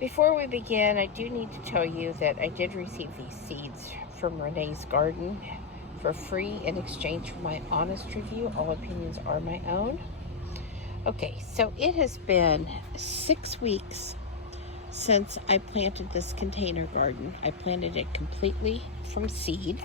Before we begin, I do need to tell you that I did receive these seeds from Rhoades Garden for free in exchange for my honest review. All opinions are my own. Okay, so it has been 6 weeks since I planted this container garden. I planted it completely from seed,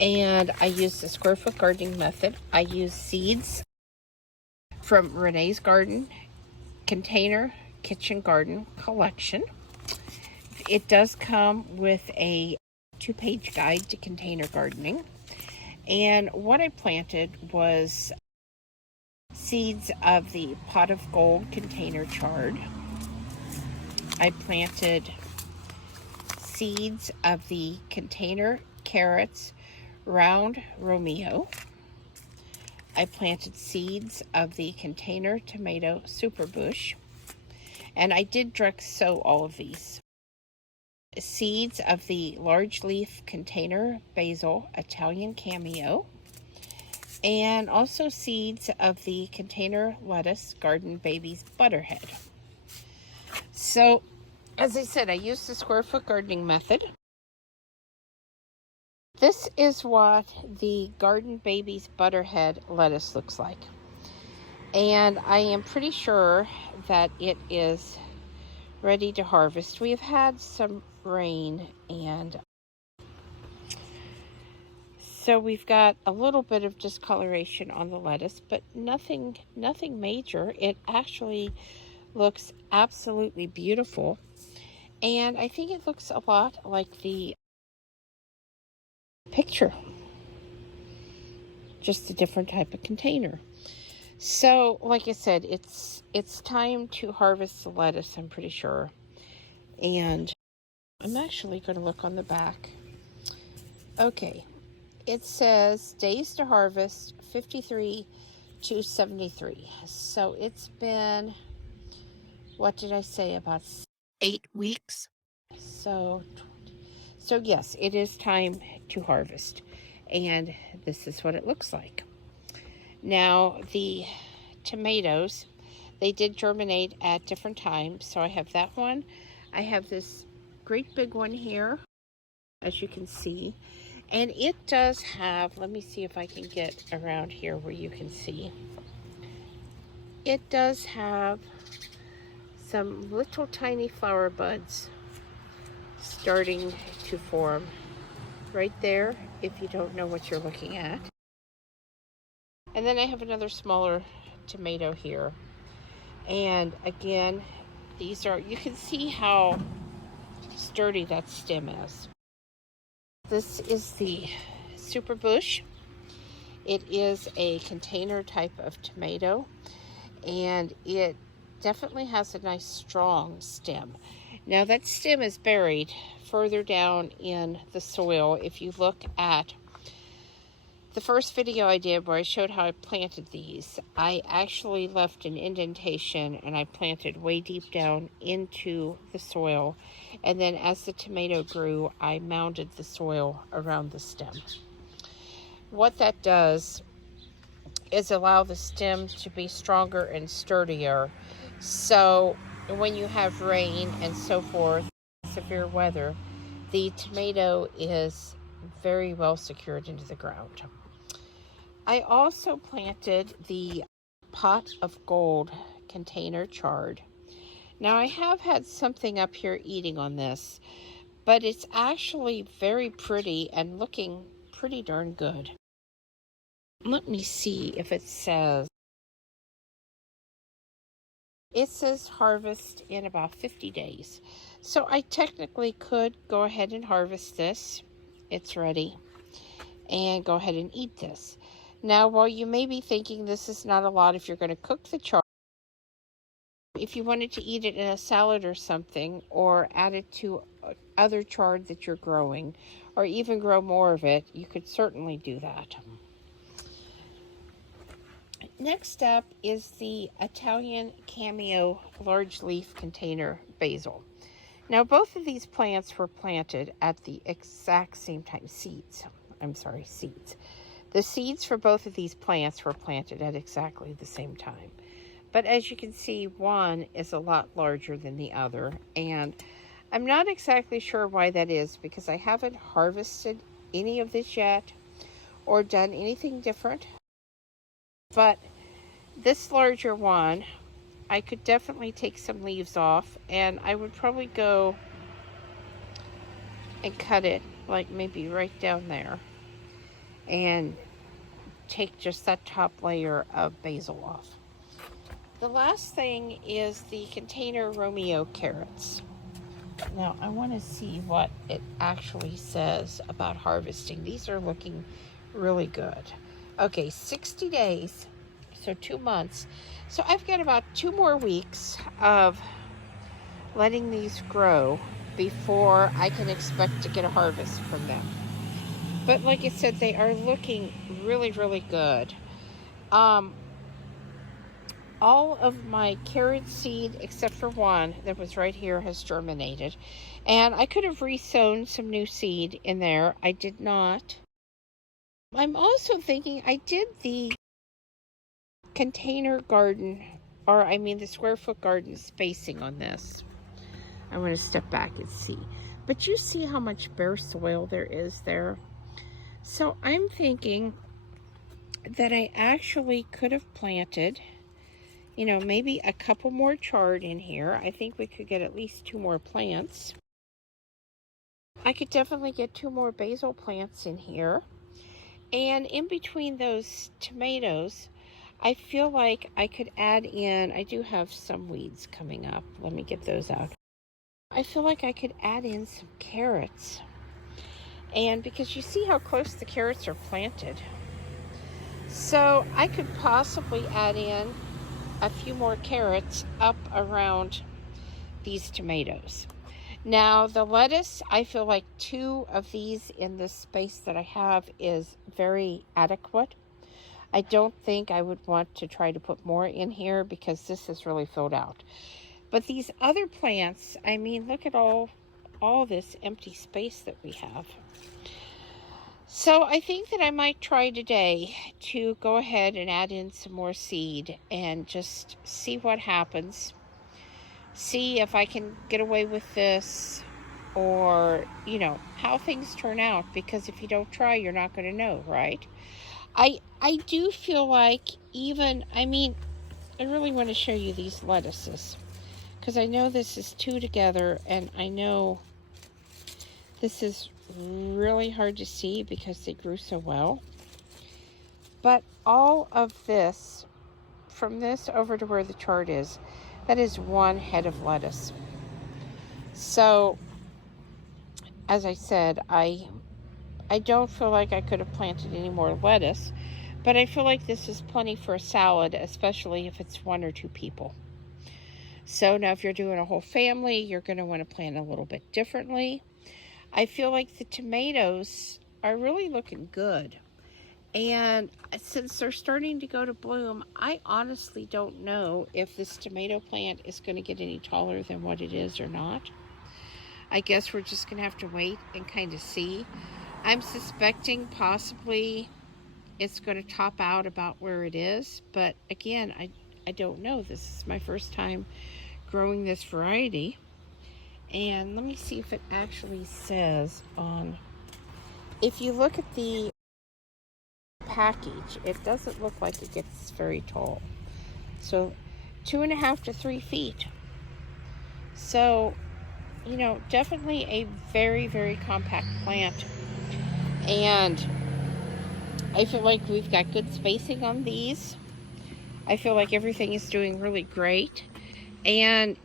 and I used the square foot gardening method. I used seeds from Rhoades Garden Container Kitchen Garden Collection. It does come with a 2-page guide to container gardening. And what I planted was seeds of the pot of gold container chard. I planted seeds of the container carrots round Romeo. I planted seeds of the container tomato super bush. And I did direct sow all of these. Seeds of the large leaf container basil Italian cameo, and also seeds of the container lettuce garden babies butterhead. So, as I said, I used the square foot gardening method. This is what the garden babies butterhead lettuce looks like, and I am pretty sure that it is ready to harvest. We have had some rain, and so we've got a little bit of discoloration on the lettuce, but nothing major. It actually looks absolutely beautiful, and I think it looks a lot like the picture, just a different type of container. So, like I said, it's time to harvest the lettuce, I'm pretty sure. And I'm actually going to look on the back. Okay, it says days to harvest 53 to 73. So it's been, what did I say, about 8 weeks? So yes, it is time to harvest. And this is what it looks like. Now, the tomatoes, they did germinate at different times. So I have that one. I have this great big one here, as you can see. And it does have, let me see if I can get around here where you can see. It does have some little tiny flower buds starting to form right there, if you don't know what you're looking at. And then I have another smaller tomato here. And again, these are, you can see how sturdy that stem is. This is the super bush. It is a container type of tomato, and it definitely has a nice strong stem. Now that stem is buried further down in the soil. If you look at the first video I did where I showed how I planted these, I actually left an indentation and I planted way deep down into the soil. And then as the tomato grew, I mounded the soil around the stem. What that does is allow the stem to be stronger and sturdier. So when you have rain and so forth, severe weather, the tomato is very well secured into the ground. I also planted the pot of gold container chard. Now I have had something up here eating on this, but it's actually very pretty and looking pretty darn good. Let me see if it says. It says harvest in about 50 days. So I technically could go ahead and harvest this. It's ready. And go ahead and eat this. Now, while you may be thinking this is not a lot if you're going to cook the chard, if you wanted to eat it in a salad or something, or add it to other chard that you're growing, or even grow more of it, you could certainly do that. Next up is the Italian Cameo large leaf container basil. Now, both of these plants were planted at the exact same time. Seeds. The seeds for both of these plants were planted at exactly the same time. But as you can see, one is a lot larger than the other. And I'm not exactly sure why that is, because I haven't harvested any of this yet or done anything different. But this larger one, I could definitely take some leaves off, and I would probably go and cut it like maybe right down there and take just that top layer of basil off. The last thing is the container Romeo carrots. Now I want to see what it actually says about harvesting. These are looking really good. Okay, 60 days, so 2 months. So I've got about 2 more weeks of letting these grow before I can expect to get a harvest from them. But like I said, they are looking really, really good. All of my carrot seed, except for one that was right here, has germinated. And I could have resown some new seed in there. I did not. I'm also thinking I did the container garden, or I mean the square foot garden spacing on this. I'm going to step back and see. But you see how much bare soil there is there? So I'm thinking that I actually could have planted, maybe a couple more chard in here. I think we could get at least 2 more plants. I could definitely get 2 more basil plants in here. And in between those tomatoes, I feel like I could add in, I do have some weeds coming up. Let me get those out. I feel like I could add in some carrots. And because you see how close the carrots are planted. So I could possibly add in a few more carrots up around these tomatoes. Now the lettuce, I feel like 2 of these in this space that I have is very adequate. I don't think I would want to try to put more in here because this is really filled out. But these other plants, I mean, look at all this empty space that we have. So I think that I might try today to go ahead and add in some more seed and just see what happens. See if I can get away with this, or, how things turn out, because if you don't try, you're not going to know, right? I do feel like I really want to show you these lettuces, because I know this is 2 together, and I know this is really hard to see because they grew so well. But all of this, from this over to where the chart is, that is 1 head of lettuce. So, as I said, I don't feel like I could have planted any more lettuce, but I feel like this is plenty for a salad, especially if it's 1 or 2 people. So now if you're doing a whole family, you're going to want to plant a little bit differently. I feel like the tomatoes are really looking good. And since they're starting to go to bloom, I honestly don't know if this tomato plant is going to get any taller than what it is or not. I guess we're just going to have to wait and kind of see. I'm suspecting possibly it's going to top out about where it is. But again, I don't know. This is my first time growing this variety. And let me see if it actually says on, if you look at the package, it doesn't look like it gets very tall. So 2.5 to 3 feet. So, definitely a very, very compact plant. And I feel like we've got good spacing on these. I feel like everything is doing really great. And,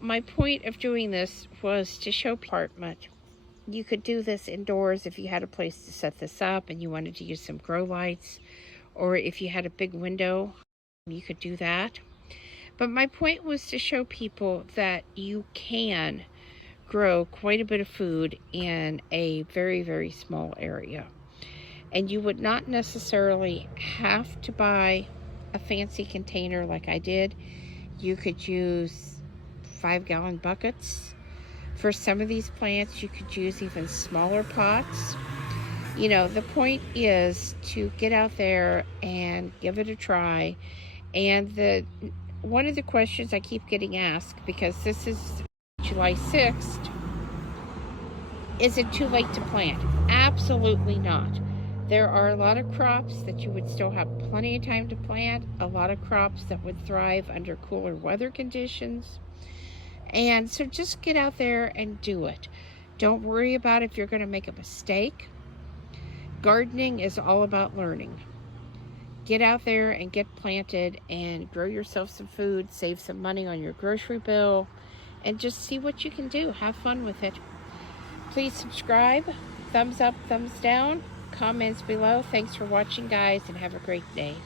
my point of doing this was to show apartment. You could do this indoors if you had a place to set this up and you wanted to use some grow lights, or if you had a big window, you could do that. But my point was to show people that you can grow quite a bit of food in a very, very small area. And you would not necessarily have to buy a fancy container like I did. You could use 5-gallon buckets. For some of these plants, you could use even smaller pots. The point is to get out there and give it a try. And one of the questions I keep getting asked, because this is July 6th, is it too late to plant? Absolutely not. There are a lot of crops that you would still have plenty of time to plant, a lot of crops that would thrive under cooler weather conditions. And so just get out there and do it. Don't worry about if you're going to make a mistake. Gardening is all about learning. Get out there and get planted and grow yourself some food, save some money on your grocery bill, and just see what you can do. Have fun with it. Please subscribe, thumbs up, thumbs down, comments below. Thanks for watching, guys, and have a great day.